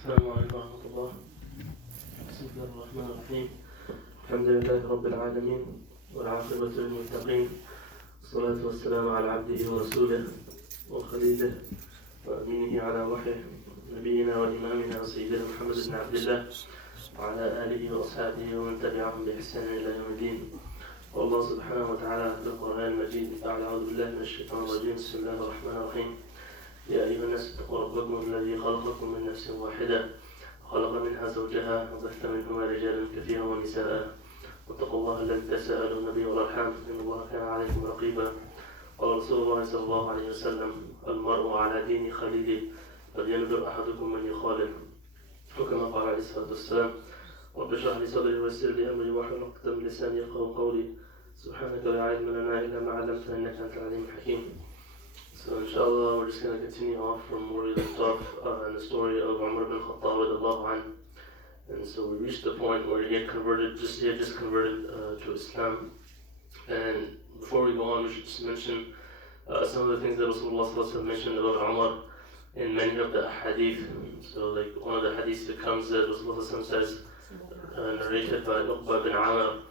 السلام عليكم ورحمة الله. بسم الله الرحمن الرحيم. الحمد لله رب العالمين والعاقبة للمتقين، والصلاة والسلام على عبده ورسوله وخليله وأمينه على وحيه نبينا وإمامنا وسيدنا محمد بن عبد الله وعلى آله وأصحابه ومن تبعهم بإحسان إلى يوم الدين. والله سبحانه وتعالى في القرآن المجيد بعد أعوذ بالله من الشيطان الرجيم. بسم الله الرحمن الرحيم. يا أيها الناس اتقوا ربكم الذي خلقكم من نفس واحدة وخلق منها زوجها وبث منهما رجالا كثيرا ونساء واتقوا الله الذي تساءلون به والأرحام إن الله كان عليكم رقيبا. قال رسول الله صلى الله عليه وسلم: المرء على دين خليله فلينظر أحدكم من يخالف. وكما قال عليه الصلاة والسلام: رب اشرح لي صدري ويسر لي أمري واحلل عقدة من لساني يفقهوا قولي سبحانك لا علم لنا إلا ما علمتنا إنك أنت العليم الحكيم. So inshallah, we're just going to continue off from where we left off in the story of Umar ibn Khattab radiallahu anhu. And so we reached the point where he had just converted to Islam. And before we go on, we should just mention some of the things that Rasulullah mentioned about Umar in many of the hadith. So like one of the hadiths that comes that Rasulullah says, narrated by Uqba bin Amr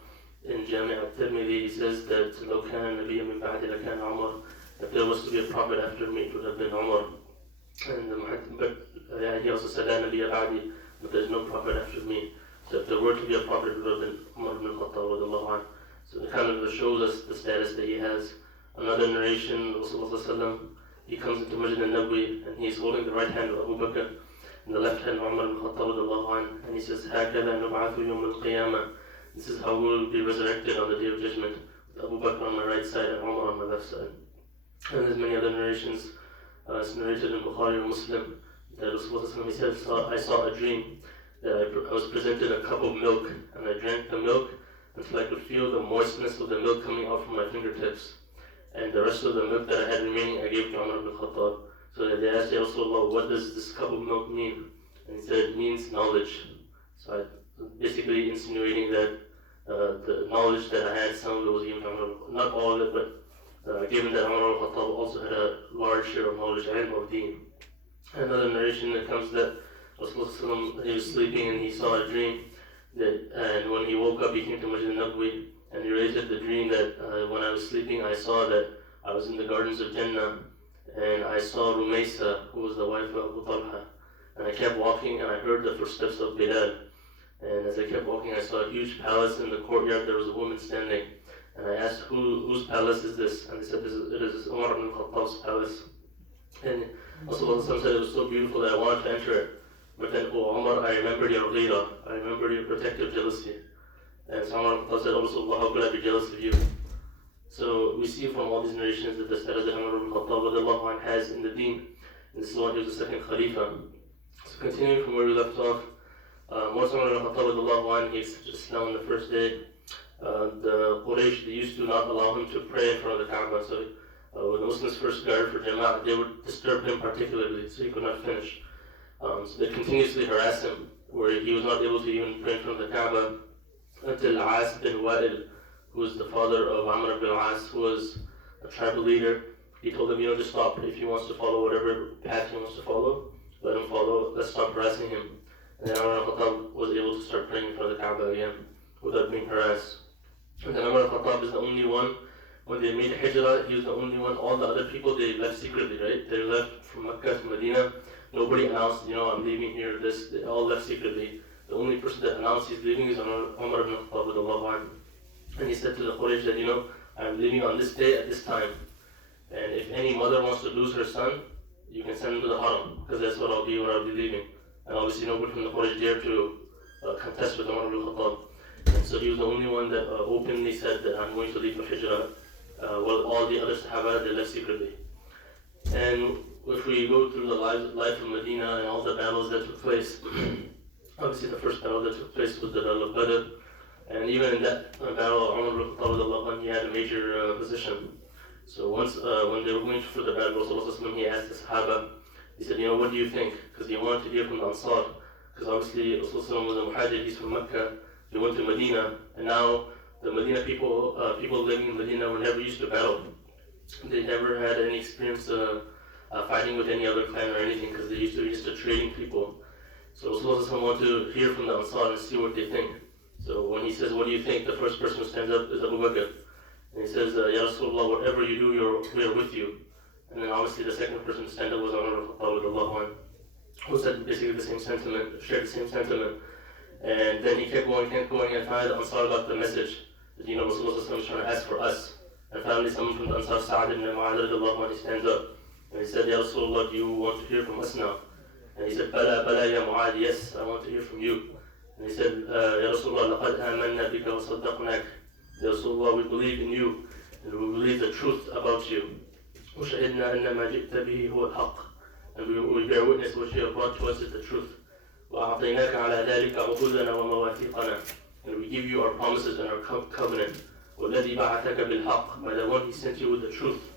in Jami' al-Tirmidhi, he says that لو كان النبي من بعد لكان عمر. If there was to be a prophet after me, it would have been Umar. And he also said, لا نبي بعدي, but there's no prophet after me. So if there were to be a prophet, it would have been Umar ibn Khattab radiallahu anhu. So it kind of shows us the status that he has. Another narration, Rasulullah he comes into Masjid al-Nabawi and he's holding the right hand of Abu Bakr and the left hand of Umar ibn Khattab radiallahu anhu. And he says, هكذا نبعث يوم القيامة. This is how we will be resurrected on the day of judgment, with Abu Bakr on my right side and Umar on my left side. And there's many other narrations. It's narrated in Bukhari or Muslim that Rasulullah he said, I saw a dream that I was presented a cup of milk and I drank the milk until I could feel the moistness of the milk coming out from my fingertips. And the rest of the milk that I had remaining I gave to Umar ibn Khattab. So they asked Rasulullah, what does this cup of milk mean? And he said, it means knowledge. So basically insinuating that the knowledge that I had, some of it was given to Umar, not all of it, but given that Umar al-Khattab also had a large share of knowledge, ilm of deen. Another narration that comes that Rasulullah he was sleeping and he saw a dream and when he woke up he came to Masjid al-Nabawi and he related the dream that when I was sleeping I saw that I was in the gardens of Jannah and I saw Rumaysa, who was the wife of Abu Talha, and I kept walking and I heard the footsteps of Bilal, and as I kept walking I saw a huge palace in the courtyard. There was a woman standing. And I asked, whose palace is this? And they said, it is Umar ibn Khattab's palace. And Rasulullah said it was so beautiful that I wanted to enter it. But then, oh Umar, I remembered your ghira. I remembered your protective jealousy. And so Umar said, oh Rasulullah, how could I be jealous of you? So we see from all these narrations that the status that Umar ibn Khattab has in the deen. And this is why he was the second Khalifa. So continuing from where we left off, once Umar ibn Khattab he accepted Islam on the first day. The Quraysh, they used to not allow him to pray in front of the Kaaba. So when the Muslims first gathered for Juma'a, they would disturb him particularly, so he could not finish. So they continuously harassed him, where he was not able to even pray in front of the Kaaba until As bin Wa'il, who was the father of Amr ibn al-As, who was a tribal leader. He told him, just stop. If he wants to follow whatever path he wants to follow, let him follow. Let's stop harassing him. And then Umar al-Khattab was able to start praying in front of the Kaaba again without being harassed. And then Umar al-Khattab is the only one, when they made Hijrah, he was the only one. All the other people, they left secretly, right? They left from Mecca to Medina. Nobody announced, I'm leaving here, this. They all left secretly. The only person that announced he's leaving is Umar ibn Khattab. And he said to the Quraysh that, I'm leaving on this day at this time. And if any mother wants to lose her son, you can send him to the Haram, because that's what I'll be when I'll be leaving. And obviously nobody from the Quraysh dared to contest with Umar ibn Khattab. And so he was the only one that openly said that I'm going to leave for Hijrah, while all the other Sahaba, they left secretly. And if we go through the life of Medina and all the battles that took place, obviously the first battle that took place was the Battle of Badr. And even in that battle, Umar ibn Khattab, he had a major position. So once, when they were going for the battle, Rasulullah he asked the Sahaba, he said, what do you think? Because he wanted to hear from the Ansar. Because obviously Rasulullah was a Muhajir, he's from Mecca. They went to Medina, and now the Medina people living in Medina were never used to battle. They never had any experience fighting with any other clan or anything, because they used to be just a trading people. So Rasulullah wanted to hear from the Ansar and see what they think. So when he says, what do you think? The first person who stands up is Abu Bakr. And he says, Ya Rasulullah, whatever you do, we are with you. And then obviously the second person to stand up was Umar al-Khattab, who said basically the same sentiment, shared the same sentiment. And then he kept going, and finally the Ansar got the message that, Rasulullah was trying to ask for us. And finally someone from the Ansar, Sa'ad ibn Mu'adh, he stands up. And he said, Ya Rasulullah, do you want to hear from us now? And he said, Bala ya Mu'adh, yes, I want to hear from you. And he said, Ya Rasulullah, laqad amanna bika wa saddaqnak. Ya Rasulullah, we believe in you, and we believe the truth about you. وشهدنا أن ما جئت به هو الحق. And we bear witness what you have brought to us is the truth. وأعطيناك على ذلك عهودنا ومواثيقنا. And we give you our promises and our covenant. والذي بعثك بالحق, by the one he sent you with the truth.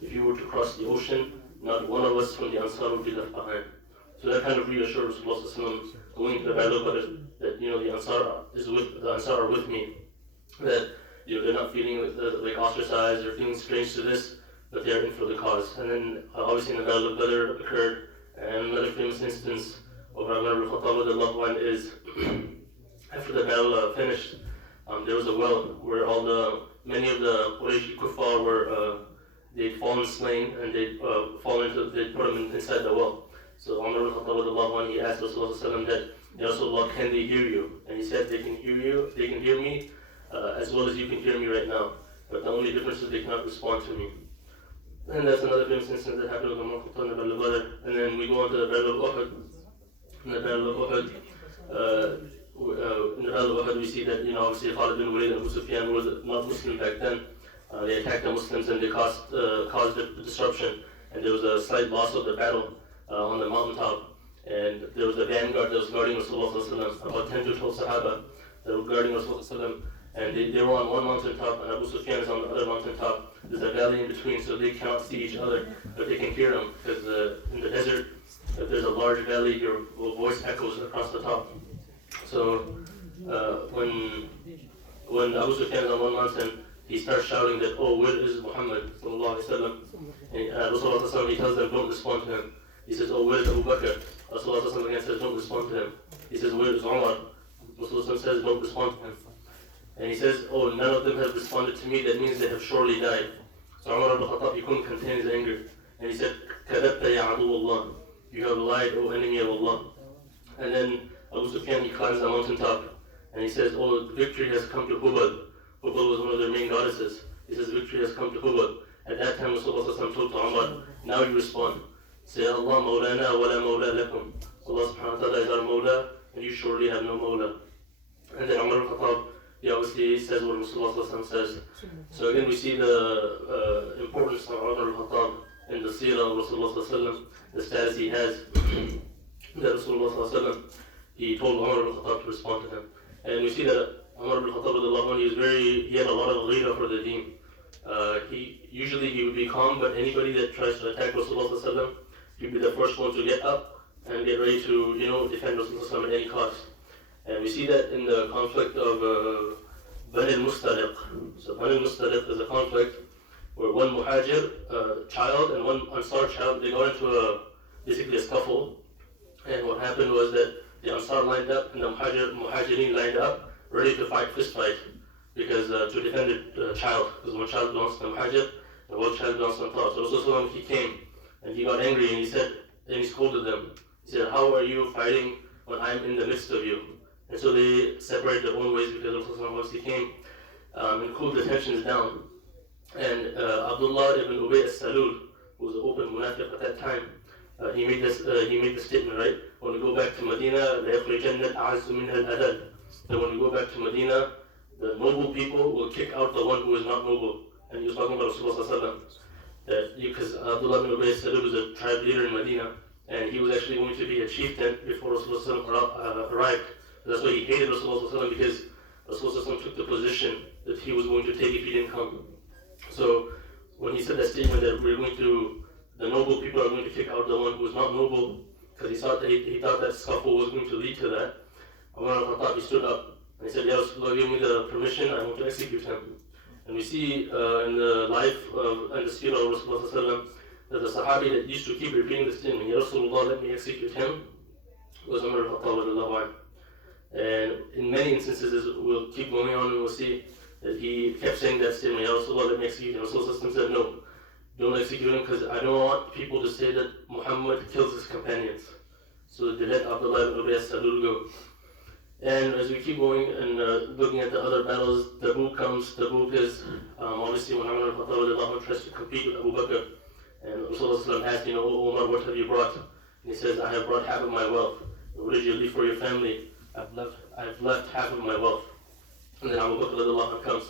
If you were to cross the ocean, not one of us from the Ansar would be left behind. So that kind of reassured Rasulullah going into the battle of Badr that the Ansar are with me, that they're not feeling like ostracized or feeling strange to this, but they are in for the cause. And then obviously in the battle of Badr occurred, and another famous instance of Umar al-Khattab is after the battle finished, there was a well where many of the Quraysh kuffar were they'd fallen slain, and they'd put them inside the well. So Umar al-Khattab, he asked Rasulullah that, Ya Rasulullah, can they hear you? And he said, they can hear me as well as you can hear me right now. But the only difference is they cannot respond to me. And that's another famous instance that happened with Umar al-Khattab in the Battle of Badr. And then we go on to the Battle of Uhud. In the Battle of Uhud, we see that, obviously Khalid bin Walid and Abu Sufyan were not Muslim back then. They attacked the Muslims and they caused a disruption. And there was a slight loss of the battle on the mountaintop. And there was a vanguard that was guarding Rasulullah, about 10 to 12 Sahaba that were guarding Rasulullah. And they were on one mountaintop, and Abu Sufyan is on the other mountaintop. There's a valley in between, so they cannot see each other, but they can hear them, because in the desert, if there's a large valley, your voice echoes across the top. So when Abu Sufyan is on one mountain, he starts shouting that, oh, where is Muhammad sallallahu alaihi wasallam? And Rasulullah he tells them, don't respond to him. He says, oh, where is Abu Bakr? Rasulullah again says, don't respond to him. He says, where is Umar? Rasulullah says, don't respond to him. And he says, oh, none of them have responded to me, that means they have surely died. So Umar al-Khattab, he couldn't contain his anger. And he said, Kadabta ya adu Allah, you have lied, O enemy of Allah. And then Abu Sufyan, he climbs the mountaintop, and he says, oh, victory has come to Hubal. Hubal was one of their main goddesses. He says, victory has come to Hubal. At that time, Rasulullah told to Umar, now you respond. Say, Allah mawlana wa la mawla lakum. Allah subhanahu wa ta'ala is our mawla, and you surely have no mawla. And then Umar al-Khattab, he obviously says what Rasulullah says. So again, we see the importance of Umar al-Khattab in the seerah of Rasulullah, the status he has. That Rasulullah, he told Umar al-Khattab to respond to him. And we see that Umar al-Khattab, he had a lot of ghira for the deen. He would be calm, but anybody that tries to attack Rasulullah, he'd be the first one to get up and get ready to defend Rasulullah at any cost. And we see that in the conflict of Bani al-Mustaliq. So Bani al-Mustaliq is a conflict where one Muhajir child and one Ansar child, they got into basically a scuffle. And what happened was that the Ansar lined up and the Muhajirin lined up, ready to fist fight, because to defend the child, because one child belongs to the Muhajir and one child belongs to the Ansar. So Rasulullah, he came and he got angry and he scolded them. He said, how are you fighting when I'm in the midst of you? And so they separated their own ways, because Rasulullah obviously came and cooled the tensions down. And Abdullah ibn Ubay as-Salul, who was an open munafiq at that time, he made this statement, right? When we go back to Medina, that when we go back to Medina, the noble people will kick out the one who is not noble. And he was talking about Rasulullah, because Abdullah ibn Ubay as-Salul was a tribe leader in Medina, and he was actually going to be a chieftain before Rasulullah arrived. That's why he hated Rasulullah, because Rasulullah took the position that he was going to take if he didn't come. So when he said that statement that the noble people are going to kick out the one who is not noble, because he thought that scuffle was going to lead to that, Umar al-Khattab, he stood up and he said, Ya Rasulullah, give me the permission, I want to execute him. And we see in the life and the seerah of Rasulullah that the Sahabi that used to keep repeating this statement, Ya Rasulullah, let me execute him, was Umar al-Khattab. And in many instances, as we'll keep going on and we'll see that he kept saying that statement, Ya Rasulullah, let me execute him. Rasulullah said, no, don't execute him because I don't want people to say that Muhammad kills his companions. So they let Abdullah ibn Ubay as-Salul go. And as we keep going and looking at the other battles, Tabuk comes. Tabuk is obviously when Umar al-Khattab tries to compete with Abu Bakr. And Rasulullah asked, "O Umar, what have you brought?" And he says, "I have brought half of my wealth." "What did you leave for your family?" I've left half of my wealth. And then Abu Bakr comes.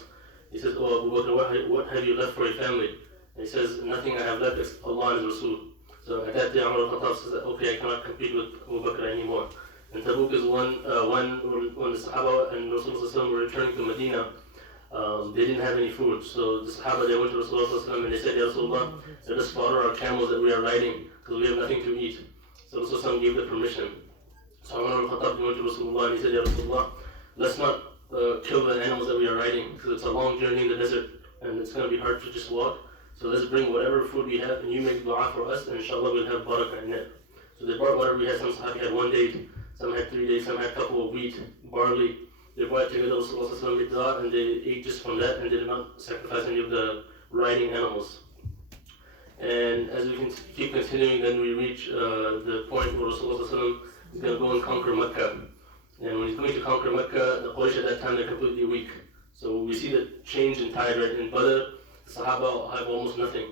He says, "Oh Abu Bakr, what have you left for your family?" And he says, "Nothing I have left except Allah and His Rasul." So at that day, Umar al-Khattab says, "Okay, I cannot compete with Abu Bakr anymore." And Tabuk is when the Sahaba and Rasulullah were returning to Medina, they didn't have any food. So the Sahaba, they went to Rasulullah and they said, "Ya Rasulullah, let us slaughter our camels that we are riding because we have nothing to eat." So Rasulullah gave the permission. So Umar al-Khattab went to Rasulullah and he said, "Ya Rasulullah, let's not kill the animals that we are riding because it's a long journey in the desert and it's going to be hard to just walk. So let's bring whatever food we have and you make dua for us and inshallah we'll have barakah in it." So they brought whatever we had. Some Sahabi had 1 day, some had 3 days, some had a couple of wheat, barley. They brought it together, Rasulullah made dua and they ate just from that and did not sacrifice any of the riding animals. And as we can keep continuing, then we reach the point where Rasulullah is going to go and conquer Mecca. And when he's going to conquer Mecca, the Quraysh at that time, they're completely weak. So we see the change in tide, right? In Badr, the Sahaba have almost nothing.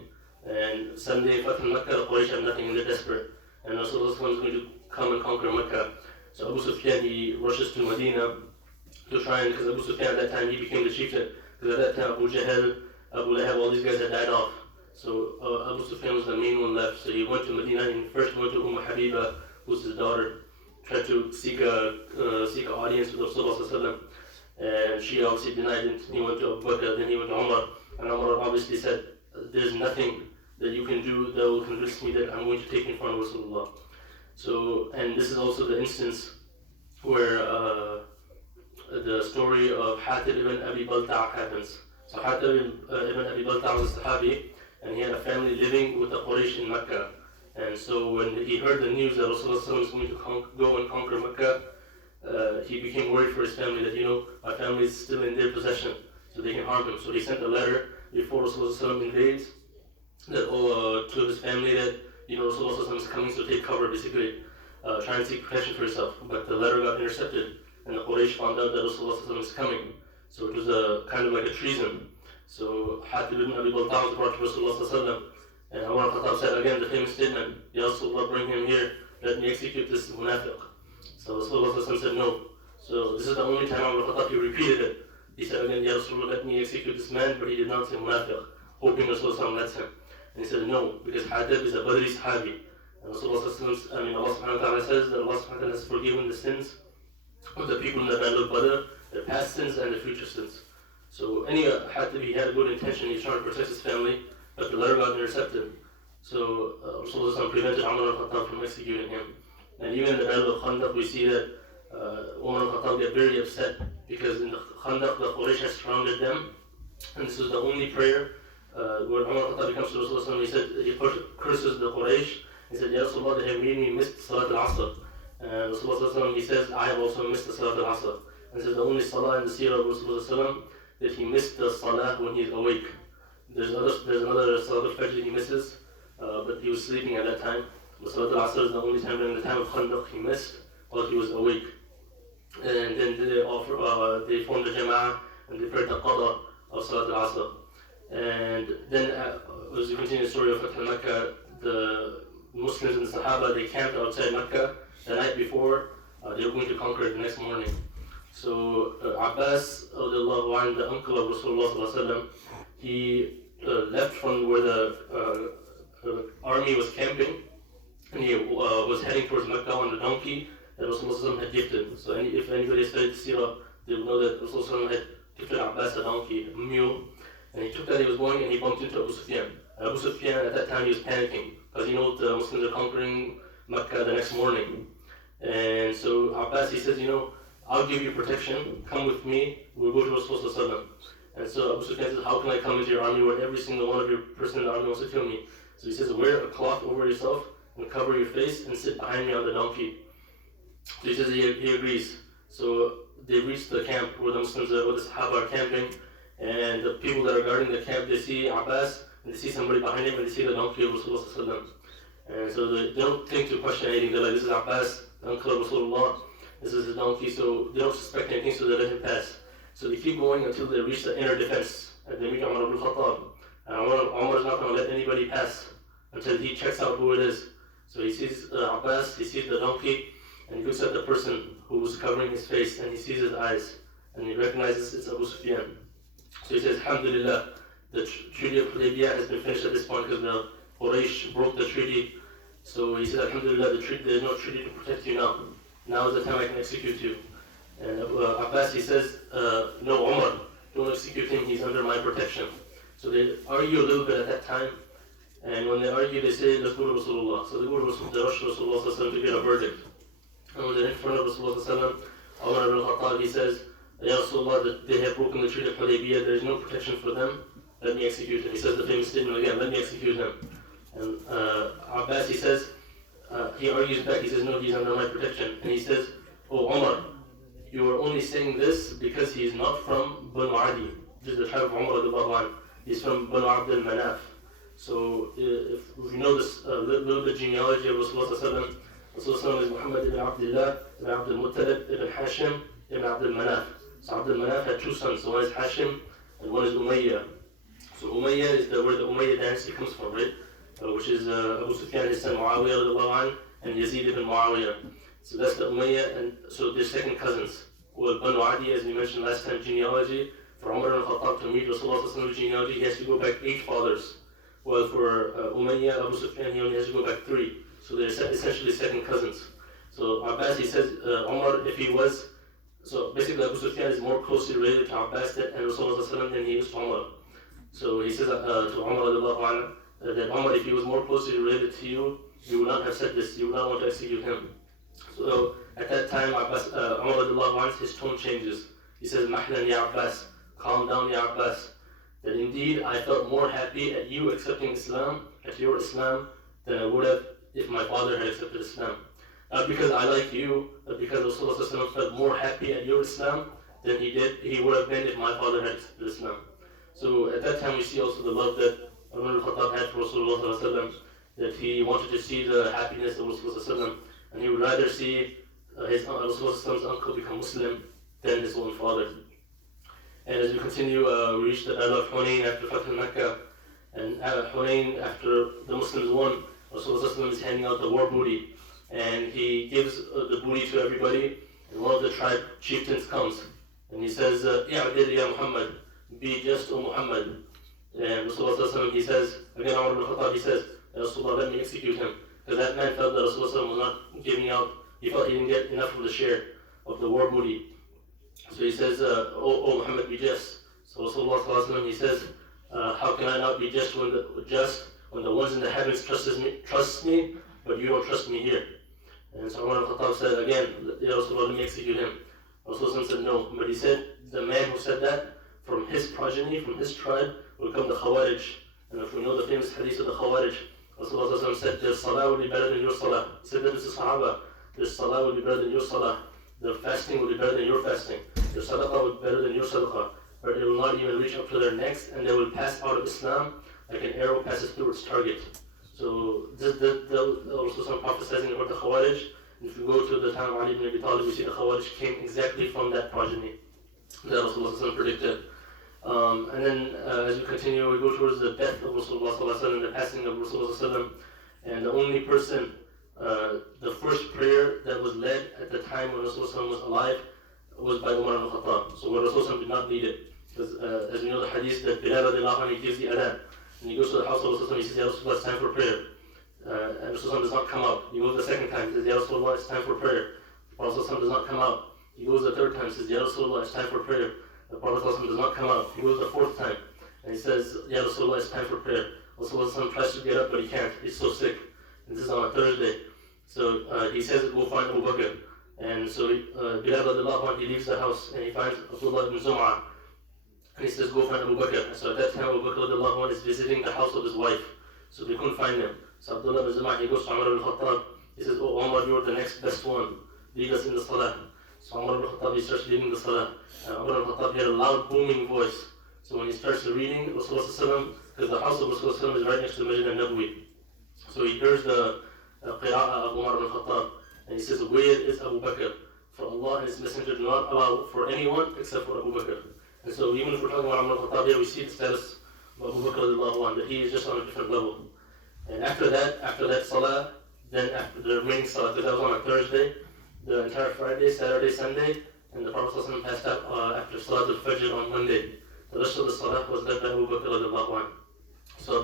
And Sunday, Fatih Mecca, the Quraysh have nothing and they're desperate. And Rasulullah is going to come and conquer Mecca. So Abu Sufyan, he rushes to Medina to try and, because Abu Sufyan at that time, he became the chieftain. Because at that time, Abu Jahl, Abu Lahab, all these guys had died off. So Abu Sufyan was the main one left. So he went to Medina and first went to Habiba, who's his daughter, tried to seek an audience with Rasulullah. And she obviously denied it. He went to Abu Bakr, then he went to Umar. And Umar obviously said, "There's nothing that you can do that will convince me that I'm going to take in front of Rasulullah." So, and this is also the instance where the story of Hatib ibn Abi Balta' happens. So Hatib ibn Abi Balta' was a Sahabi, and he had a family living with the Quraysh in Mecca. And so when he heard the news that Rasulullah was going to go and conquer Mecca, he became worried for his family that, my family is still in their possession, so they can harm him. So he sent a letter before Rasulullah invades to his family that, Rasulullah is coming, so take cover, basically, try and seek protection for yourself. But the letter got intercepted, and the Quraysh found out that Rasulullah is coming. So it was a kind of like a treason. So Hatib ibn Abi Balta' was brought to Rasulullah, and Umar al-Khattab said again the famous statement, "Ya Rasulullah, bring him here, let me execute this munafiq." So Rasulullah said no. So this is the only time Umar al-Khattab he repeated it. He said again, "Ya Rasulullah, let me execute this man," but he did not say munafiq, hoping Rasulullah lets him. And he said no, because Hatib is a Badri Sahabi. And Allah subhanahu wa ta'ala says that Allah subhanahu wa ta'ala has forgiven the sins of the people in the Battle of Badr, their past sins and their future sins. So any Hatib, he had a good intention, he's trying to protect his family, but the letter got intercepted. So Rasulullah prevented Umar al-Khattab from executing him. And even in the Battle of Khandaq, we see that Umar al-Khattab get very upset because in the Khandaq, the Quraysh has surrounded them. And this is the only prayer where Umar al-Khattab comes to Rasulullah, he curses the Quraysh. He said, "Ya Rasulullah, they have made me miss Salaat al-Asr." And Rasulullah, he says, "I have also missed the Salaat al-Asr." And this is the only Salah in the Seerah of Rasulullah that he missed the Salah when he is awake. There's another Salat al-Fajr he misses, but he was sleeping at that time. The Salat al-Asr is the only time during the time of Khandaq he missed while he was awake. And then they formed a Juma'a and they prayed the Qadha of Salat al-Asr. And then as we continue the story of Fatih Mecca, the Muslims and the Sahaba, they camped outside Mecca the night before they were going to conquer it the next morning. So Abbas, the uncle of Rasulullah, he left from where the army was camping, and he was heading towards Mecca on the donkey that Rasulullah had gifted. So if anybody studied the Seerah, they will know that Rasulullah had gifted Abbas a donkey, a mule, and he took that, he was going, and he bumped into Abu Sufyan. Abu Sufyan at that time he was panicking because the Muslims are conquering Mecca the next morning. And so Abbas, he says, "I'll give you protection, come with me, we'll go to Rasulullah." And so Abu Sufyan says, "How can I come into your army when every single one of your person in the army wants to kill me?" So he says, "Wear a cloth over yourself and cover your face and sit behind me on the donkey." So he says he agrees. So they reach the camp where the Muslims, where the Sahaba are camping, and the people that are guarding the camp, they see Abbas, and they see somebody behind him, and they see the donkey of Rasulullah. And so they don't think to question anything. They're like, this is Abbas, the uncle of Rasulullah, this is the donkey, so they don't suspect anything, so they let him pass. So they keep going until they reach the inner defense, and they meet Umar ibn Khattab. And Umar is not going to let anybody pass until he checks out who it is. So he sees Abbas, he sees the donkey, and he looks at the person who was covering his face, and he sees his eyes, and he recognizes it's Abu Sufyan. So he says, Alhamdulillah, the Treaty of Hudaybiyah has been finished at this point because the Quraysh broke the treaty. So he said, Alhamdulillah, there's no treaty to protect you now. Now is the time I can execute you. And Abbas, he says, no, Umar, don't execute him, he's under my protection. So they argue a little bit at that time, and when they argue, they say, let's go to Rasulullah. So they go to Rasulullah to get a verdict. And when they're in front of Rasulullah, Umar ibn Khattab, he says, Ya Rasulullah, that they have broken the treaty of Hudaybiyah, there is no protection for them, let me execute him. He says the famous statement again, let me execute him. And Abbas, he says, he argues back, he says, no, he's under my protection. And he says, oh Umar, you are only saying this because he is not from Banu Adi, which is the tribe of Umar. He's from Banu Abd al-Manaf. So if you know this little bit genealogy of Rasulullah, Rasulullah is Muhammad ibn Abdullah, ibn Abd al-Muttalib, ibn Hashim, ibn Abd al-Manaf. So Abd al-Manaf had two sons, so one is Hashim and one is Umayyah. So Umayyah is where the Umayyah dynasty comes from, right? Which is Abu Sufyan, his son Muawiyah, and Yazid ibn Muawiyah. So that's the Umayyah, and so they're second cousins. Well, Banu Adi, as we mentioned last time, genealogy, for Umar ibn Khattab to meet Rasulullah's genealogy, he has to go back 8 fathers. Well, for Umayyah, Abu Sufyan, he only has to go back 3. So they're essentially second cousins. So Abbas, he says, Umar, if he was, so basically Abu Sufyan is more closely related to Abbas and Rasulullah than he is to Umar. So he says to Umar, that Umar, if he was more closely related to you, you would not have said this, you would not want to execute him. So at that time, Abbas, Umar, his tone changes. He says, Mahlan ya Abbas, calm down ya Abbas, that indeed I felt more happy at you accepting Islam, at your Islam, than I would have if my father had accepted Islam. Not because I like you, but because Rasulullah felt more happy at your Islam than he would have been if my father had accepted Islam. So at that time we see also the love that Umar al-Khattab had for Rasulullah, that he wanted to see the happiness of Rasulullah, and he would rather see Rasulullah's uncle become Muslim than his own father. And as we continue, we reach the Battle of Hunayn after Fath al-Makkah, and at Hunayn, after the Muslims won, Rasulullah is handing out the war booty, and he gives the booty to everybody, and one of the tribe chieftains comes, and he says, I'adil ya Muhammad, be just, O Muhammad. And Rasulullah, he says, again Umar ibn Khattab, he says, Rasulullah, let me execute him. Because that man felt that Rasulullah was not giving out, he felt he didn't get enough of the share of the war booty. So he says, O Muhammad, be just. So Rasulullah, he says, how can I not be just when the ones in the heavens trust me, but you don't trust me here? And so Umar al-Khattab said again, Ya Rasulullah, let me execute him. Rasulullah said no, but he said, the man who said that, from his progeny, from his tribe, will come the Khawarij. And if we know the famous hadith of the Khawarij, Rasulullah said, their salah will be better than your salah. He said that to the Sahaba, their salah will be better than your salah. Their fasting will be better than your fasting. Their sadaqah will be better than your sadaqah. But it will not even reach up to their necks, and they will pass out of Islam like an arrow passes through its target. So this also some prophesying about the Khawarij. And if you go to the time of Ali ibn Abi Talib, we see the Khawarij came exactly from that progeny that Rasulullah predicted. And then as we continue, we go towards the death of Rasulullah and the passing of Rasulullah. And the only person, the first prayer that was led at the time when Rasulullah was alive was by Umar al-Khattab. So when Rasulullah did not lead it, because as we know the hadith that Bilal radiallahu anhu gives the adhan, and he goes to the house of Rasulullah, he says, Ya Rasulullah, it's time for prayer. And Rasulullah does not come out. He goes the second time, he says, Ya Rasulullah, it's time for prayer. The Prophet does not come out. He goes the third time, he says, Ya Rasulullah, it's time for prayer. The Prophet does not come out. He goes the fourth time, and he says, Ya Rasulullah, it's time for prayer. Rasulullah tries to get up, but he can't. He's so sick. And this is on a Thursday. So he says, go find Abu Bakr. And so Bilal radiallahu anhu, he leaves the house, and he finds Abdullah ibn Juma'a. And he says, go find Abu Bakr. And so at that time, Abu Bakr radiallahu anhu is visiting the house of his wife. So they couldn't find him. So Abdullah ibn Juma'a, he goes to Umar ibn Khattab. He says, oh Umar, you're the next best one. lead us in the Salah. So Umar ibn Khattab, he starts leading the Salah. And Umar ibn Khattab had a loud booming voice. So when he starts reading, Rasulullah, because the house of Rasulullah is right next to the Masjid al-Nabawi. So he hears the qira'ah of Umar ibn Khattab, and he says, where is Abu Bakr? For Allah and His Messenger do not allow for anyone except for Abu Bakr. And so even if we're talking about Umar ibn Khattab here, we see the status of Abu Bakr, that he is just on a different level. And after that salah, then after the remaining salah, because that was on a Thursday, the entire Friday, Saturday, Sunday, and the Prophet ﷺ passed out after Salat al-Fajr on Monday. The rest of the salah was led by Abu Bakr. So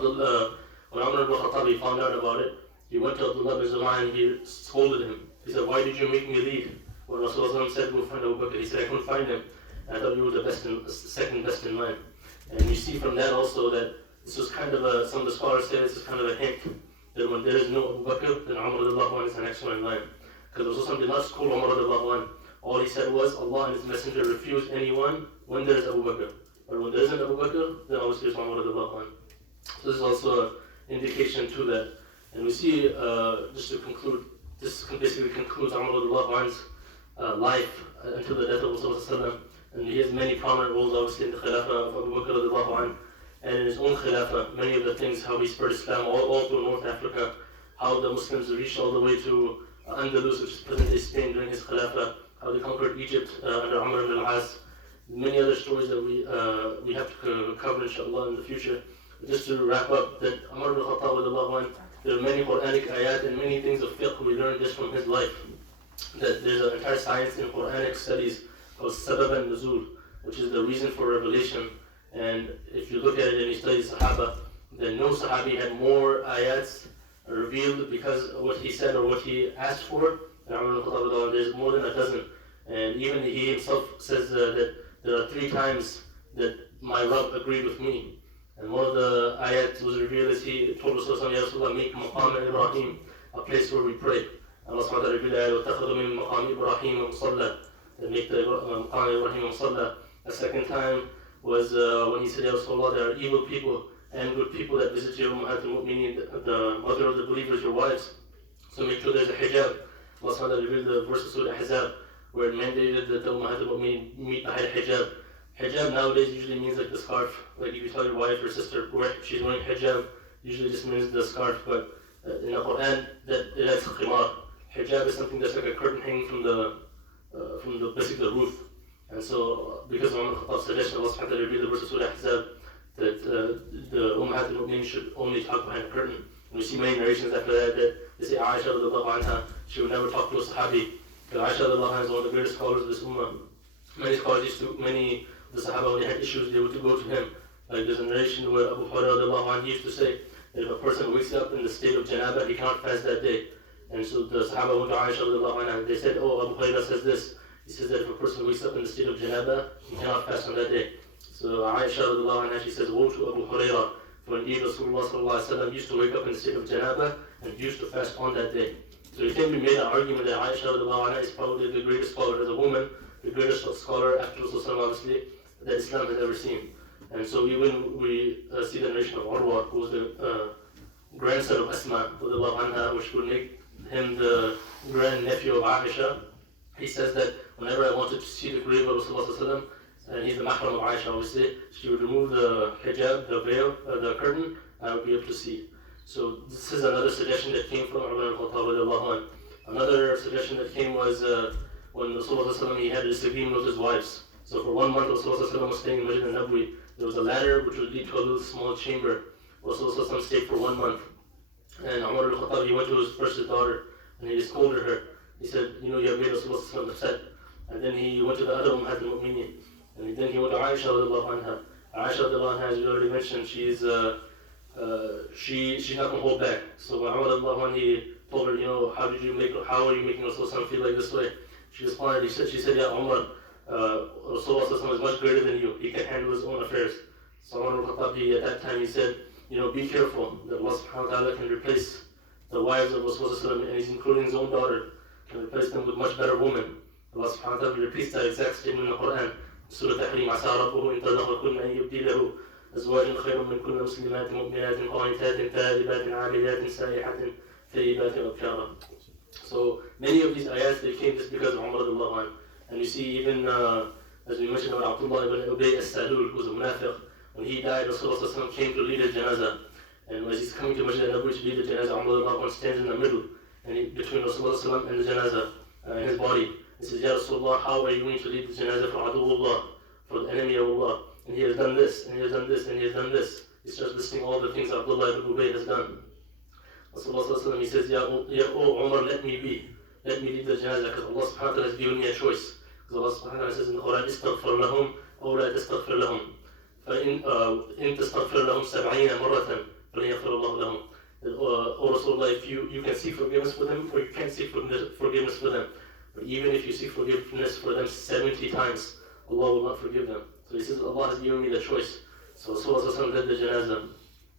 when Umar ibn Khattab he found out about it, he went to Abdullah ibn Juma'a and he scolded him. He said, why did you make me lead? When Rasulullah said, go find Abu Bakr, he said, I couldn't find him. I thought you were the second best in line. And you see from that also that this was kind of some of the scholars say this is kind of a hint that when there is no Abu Bakr, then Umar is the next one in line. Because Rasulullah did not scold Umar. All he said was, Allah and His Messenger refuse anyone when there is Abu Bakr. But when there isn't Abu Bakr, then obviously it's Umar. So this is also an indication to that. And we see, just to conclude, this basically concludes Umar's life until the death of Rasulullah. And he has many prominent roles, obviously, in the Khilafah of Abu Bakr and in his own Khilafah. Many of the things, how he spread Islam all through North Africa, how the Muslims reached all the way to Andalus, which is present-day Spain, during his Khilafah, how they conquered Egypt under Umar ibn al-As. Many other stories that we have to cover, inshallah, in the future. Just to wrap up, that Umar ibn Khattab, there are many Quranic ayat and many things of fiqh we learned just from his life. That there's an entire science in Quranic studies called Sabab al-Nuzul, which is the reason for revelation. And if you look at it and you study Sahaba, then no Sahabi had more ayats revealed because of what he said or what he asked for. And Umar ibn Khattab, there's more than a dozen. And even he himself says that there are 3 times that my Rabb agreed with me. And one of the ayat was revealed as he told Rasulullah, Ya Rasulullah, make Maqam Ibrahim a place where we pray. Allah subhanahu wa ta'ala revealed ayat, وَاتَّخَذُوا مِن مَقَامِ إِبْرَاهِيمَ مُصَلَّى, that make the Maqam Ibrahim Musalla. A second time was when he said, Ya Rasulullah, there are evil people and good people that visit your Ummahat al-Mu'mineen, the mother of the believers, your wives. So make sure there's a hijab. Allah subhanahu wa ta'ala revealed the verse of Surah Ahzab, where it mandated that the Ummahat al-Mu'mineen meet behind hijab. Hijab nowadays usually means like the scarf. Like if you tell your wife or sister she's wearing hijab, usually just means the scarf. But in the Quran, it has khimar. Hijab is something that's like a curtain hanging from the basically the roof. And so, because of Umar Khattab's suggestion, Allah subhanahu wa ta'ala revealed the verse of Surah Ahzab that the Ummahat al-Mu'mineen should only talk behind a curtain. And we see many narrations after that they say Aisha radiallahu anha, she would never talk to a Sahabi. Because Aisha radiallahu anha is one of the greatest scholars of this Ummah. Many of the Sahaba, when they had issues, they would go to him. Like there's a narration where Abu Hurairah used to say that if a person wakes up in the state of janaba, he cannot fast that day. And so the Sahaba went to Aisha and they said, oh, Abu Hurairah says this. He says that if a person wakes up in the state of janaba, he cannot fast on that day. So Aisha, she says, woe to Abu Hurairah, for indeed Rasulullah used to wake up in the state of janaba and used to fast on that day. So you can be made an argument that Aisha is probably the greatest scholar as a woman, the greatest scholar after Rasulullah, obviously, that Islam has ever seen. And so even we see the narration of Urwa, who was the grandson of Asma, which would make him the grandnephew of Aisha. He says that whenever I wanted to see the grave of Rasulullah, and he's the mahram of Aisha, obviously, she would remove the hijab, the veil, the curtain, and I would be able to see. So this is another suggestion that came from Umar ibn Khattab. Another suggestion that came was when Rasulullah he had a disagreement with his wives. So for 1 month Rasulullah was staying in Masjid al-Nabawi. There was a ladder which would lead to a little small chamber. Rasulullah stayed for 1 month. And Umar ibn Khattab, he went to his first daughter and he scolded her. He said, you have made Rasulullah upset. And then he went to the other Ummahat al-Mu'mineen. And then he went to Aisha radiallahu anha. Aisha radiallahu anha, as we already mentioned, she's not going to hold back. So when Umar radiallahu anha, he told her, how are you making Rasulullah feel like this way? She responded, she said, Ya Umar, Rasulullah is much greater than you. He can handle his own affairs. So Umar al-Khattab, at that time, he said, be careful that Allah subhanahu wa ta'ala can replace the wives of Rasulullah, and he's including his own daughter, can replace them with much better women. Allah subhanahu wa ta'ala repeats that exact statement in the Quran. Surah Tahrim, عَسَىٰ رَبُّهُ إِن طَلَّقَكُنَّ أَن يُبْدِلَهُ أَزْوَاجًا خَيْرًا مِنْكُنَّ مُسْلِمَاتٍ مُؤْمِنَاتٍ قَانِتَاتٍ تَائِبَاتٍ عَابِدَاتٍ سَائِحَاتٍ ثَيِّبَاتٍ أَبْكَارًا. So many of these ayats, they came just because of Umar radiallahu anhu. And you see even, as we mentioned about Abdullah ibn Ubay as-Salul, who was a munafiq, when he died, Rasulullah came to lead his janazah. And as he's coming to Masjid al-Nabawi to lead the janazah, Umar radiallahu anhu stands in the middle, and between Rasulullah and the janazah, in his body. He says, Ya Rasulullah, how are you going to lead the janazah for Aduwullah, for the enemy of Allah? And he has done this, and he has done this, and he has done this. He starts listing all the things Abdullah ibn Ubay has done. Rasulullah, he says, Ya Umar, let me lead the janazah, because Allah subhanahu wa ta'ala has given me a choice. Because Allah subhanahu wa ta'ala says in the Quran, Istaghfir lahum, aw la tastaghfir lahum. فإن تستغفر لهم 70 مرة فلن يغفر الله لهم. O Rasulullah, if you can seek forgiveness for them, or you can't seek forgiveness for them. But even if you seek forgiveness for them 70 times, Allah will not forgive them. So he says, Allah has given me the choice. So Rasulullah led the janazah.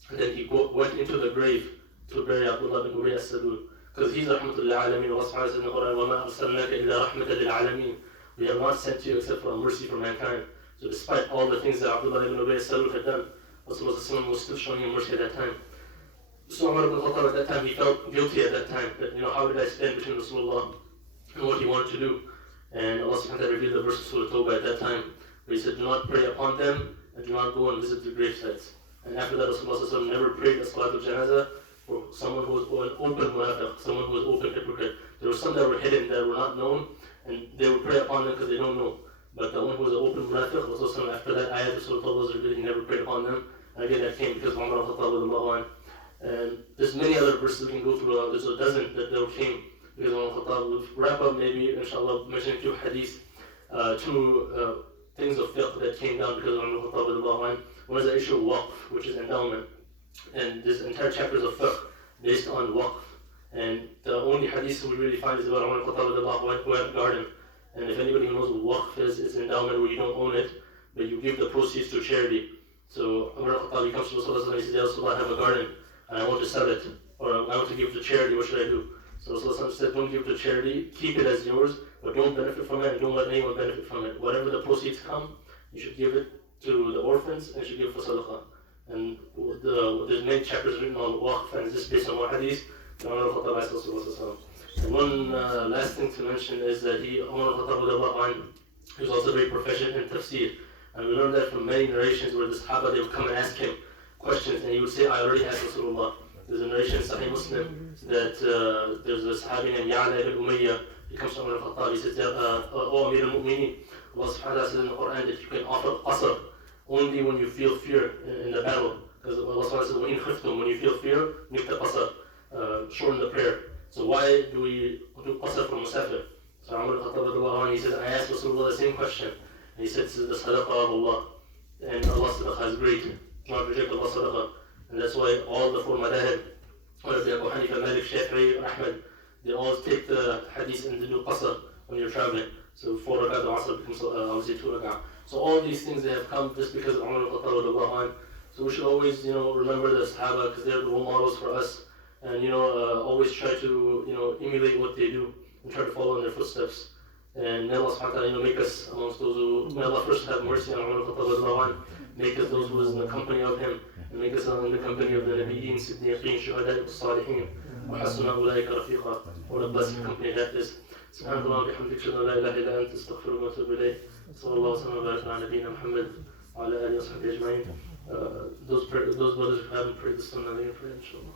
And then he went into the grave to bury Abdullah bin Ubay as-Salul. Because he's rahmatul lil alameen. Allah subhanahu wa ta'ala says in the Quran, وَمَا أَرْسَلْنَاكَ إِلَّا رَحْمَةً لِلْعَالَمِينَ. We have not sent you except for a mercy for mankind. So despite all the things that Abdullah ibn Ubay as-Salul had done, Rasulullah was still showing him mercy at that time. So Umar ibn Khattab at that time, he felt guilty at that time. That, how did I stand between Rasulullah and what he wanted to do? And Allah subhanahu wa ta'ala revealed the verse of Surah Tawbah at that time, where he said, do not pray upon them, and do not go and visit the grave sites. And after that, Rasulullah never prayed a Salaat al-Janazah for someone who was an open munafiq, someone who was open hypocrite. There were some that were hidden, that were not known, and they would pray upon them because they don't know. But the one who was an open munafiq, Rasulullah, after that ayat of Surah Tawbah was revealed, he never prayed upon them. And again, that came because of Umar al-Khattab. And there's many other verses we can go through. There's a dozen that came because of Umar al-Khattab. We'll wrap up maybe, inshallah, mentioning two hadith, two things of fiqh that came down because of Umar al-Khattab. One is the issue of waqf, which is endowment. And there's entire chapters of fiqh based on waqf. And the only hadith we really find is about Umar al-Khattab who had a garden. And if anybody who knows what waqf is, it's endowment where you don't own it, but you give the proceeds to charity. So Umar al-Khattab comes to Rasulullah and he says, Ya Rasulullah, I have a garden and I want to sell it, or I want to give it to charity, what should I do? So Rasulullah said, don't give it to charity, keep it as yours, but don't benefit from it and don't let anyone benefit from it. Whatever the proceeds come, you should give it to the orphans and you should give it for sadaqah. And there's many chapters written on waqf, and it's just based on one hadith. And one last thing to mention is that Umar al-Khattab, he was also very proficient in tafsir. And we learned that from many narrations where the Sahaba, they would come and ask him questions, and he would say, I already asked Rasulullah. There's a narration in Sahih Muslim that there's a Sahabi named Ya'la ibn Umayyah. He comes to Umar al-Khattab, he says, O Amir al-Mu'mineen, Allah subhanahu wa ta'ala says in the Quran that you can offer qasr only when you feel fear in the battle. Because Allah subhanahu wa ta'ala says, وَإِنْ خِفْتُمْ, when you feel fear, make the qasr, shorten the prayer. So why do we do qasr for musafir? So Umar al-Khattab, he says, I asked Rasulullah the same question. And he said, this is the sadaqah of Allah. And Allah's sadaqah is great. Do not reject Allah's sadaqah. And that's why all the four madahib, whether they Abu Hanifa, Malik, Shafi'i, or Ahmed, they all take the hadith and they do qasr when you're traveling. So 4 rak'ah, the asr becomes obviously 2 rak'ah. So all these things, they have come just because of Umar al-Khattab. So we should always, remember the Sahaba, because they're the role models for us. And, always try to, emulate what they do and try to follow in their footsteps. And may Allah subhanahu wa ta'ala, make us amongst those who, may Allah first have mercy on Umar al-Khattab, make us those who is in the company of him, and make us in the company of the Nabiyyin, Siddiqeen, Shuhada, Salihin, wa hasuna ulaika rafiqa, what a blessed company that is. سبحانك اللهم وبحمدك اشهد ان لا اله الا انت استغفرك واتوب اليك صلى الله وسلم وبارك على نبينا محمد وعلى اله وصحبه اجمعين. Those brothers who haven't prayed this sunnah, they can pray inshallah.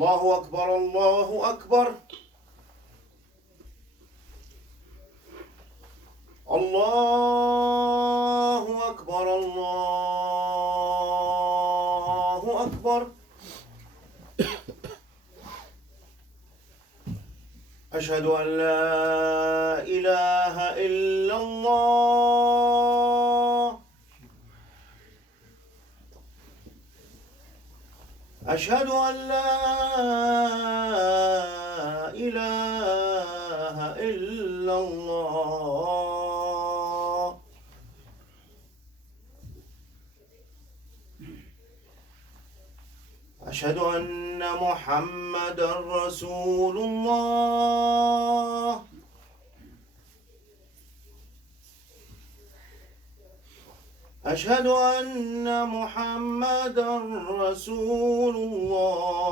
الله أكبر الله أكبر. الله أكبر الله أكبر. أشهد أن لا إله إلا الله. أشهد أن لا إله إلا الله. أشهد أن محمدًا رسول الله. أشهد أن محمدًا رسول الله.